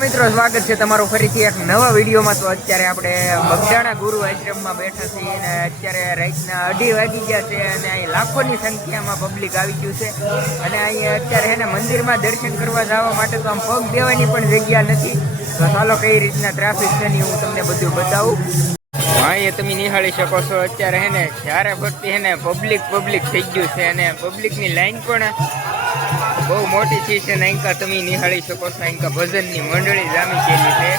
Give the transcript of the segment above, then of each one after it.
મિત્રો સ્વાગત છે તમારું ફરીથી એક નવા વિડીયોમાં। તો અત્યારે આપણે બગદાણા ગુરુ આશ્રમમાં બેઠા છીએ અને અત્યારે રાતના 2:30 વાગી ગયા છે અને અહીં લાખોની સંખ્યામાં પબ્લિક આવી ગયું છે અને અહીં અત્યારે એને મંદિરમાં દર્શન કરવા જવા માટે તો આમ પગ દેવાની પણ જગ્યા નથી। તો ચાલો કઈ રીતના ટ્રાફિક છે ને હું તમને બધું બતાવું। હા, એ તમે નિહાળી શકો છો। અત્યારે હે ને જ્યારે ભરતી હે ને પબ્લિક થઈ ગયું છે અને પબ્લિકની લાઈન પણ બહુ મોટી ચીજ છે ને અહીંકા તમે નિહાળી શકો છો। અહીંકા ભજનની મંડળી જામી ગયેલી છે।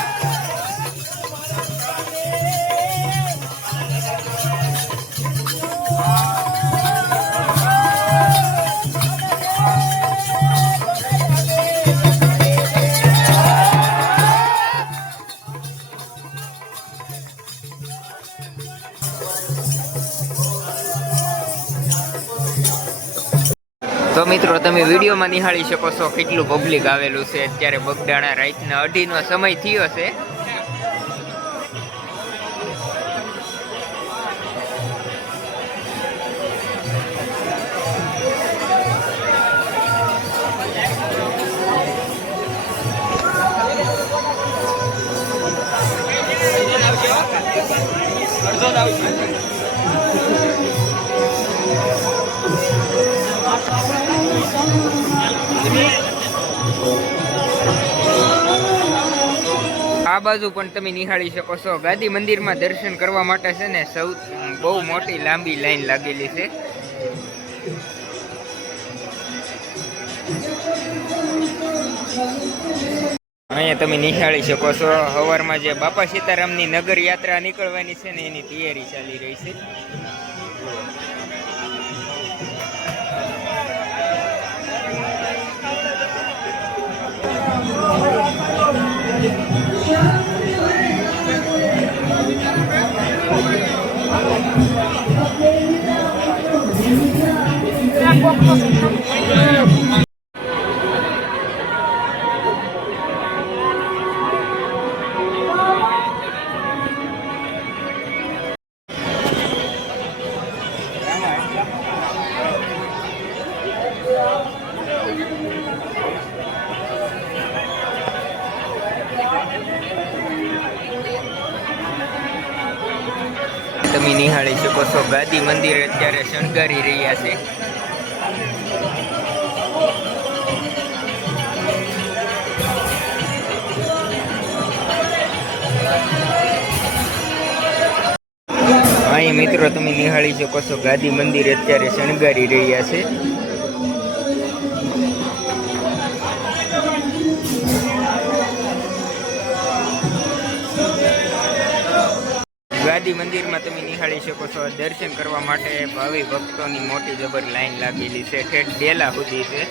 તો મિત્રો તમે વિડીયોમાં નિહાળી શકો છો કેટલું પબ્લિક આવેલું છે। અત્યારે બગદાણા રાતના 2:30નો સમય થયો છે। આ બાજુ પણ તમે નિહાળી શકો છો। ગાદી મંદિરમાં દર્શન કરવા માટે છે ને બહુ મોટી લાંબી લાઈન લાગેલી છે। અહીંયા તમે નિહાળી શકો છો સવારમાં જે બાપા સીતારામની નગર યાત્રા નીકળવાની છે ને એની તૈયારી ચાલી રહી છે। તમે નિહાળી શકો છો ગાદી મંદિર અત્યારે શણગારી રહ્યા છે। અહીં મિત્રો તમે નિહાળી શકો છો ગાદી મંદિર અત્યારે શણગારી રહ્યા છે। ગાદી મંદિરમાં તમે નિહાળી શકો છો દર્શન કરવા માટે ભાવિ ભક્તોની મોટી જબર લાઈન લાગેલી છે। ઠેઠ ડેલા સુધી છે।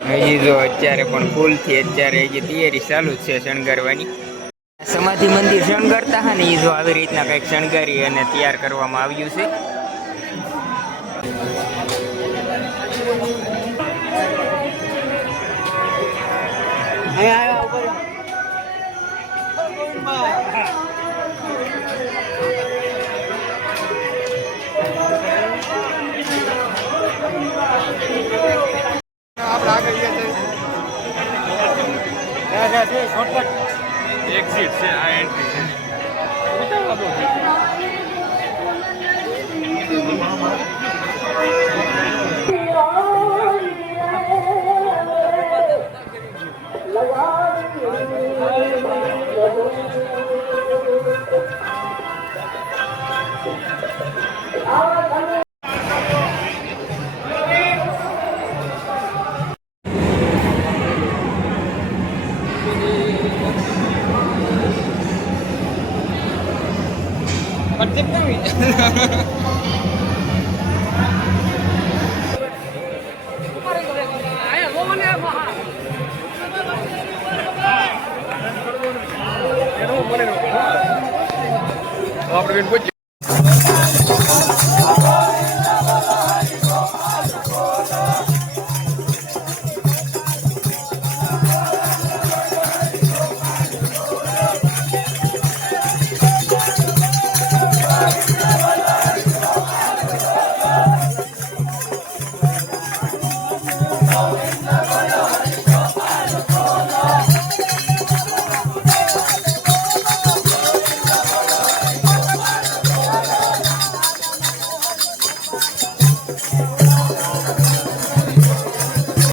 હજી જો અત્યારે પણ ફૂલથી અત્યારે જે તૈયારી ચાલુ જ છે શણગારવાની। સમાધિ મંદિર શણગારતા હા ને એ જો આવી રીતના કંઈક શણગારી અને તૈયાર કરવામાં આવ્યું છે। એક્ઝિટ છે આ એન્ટ્રી છે। આપણે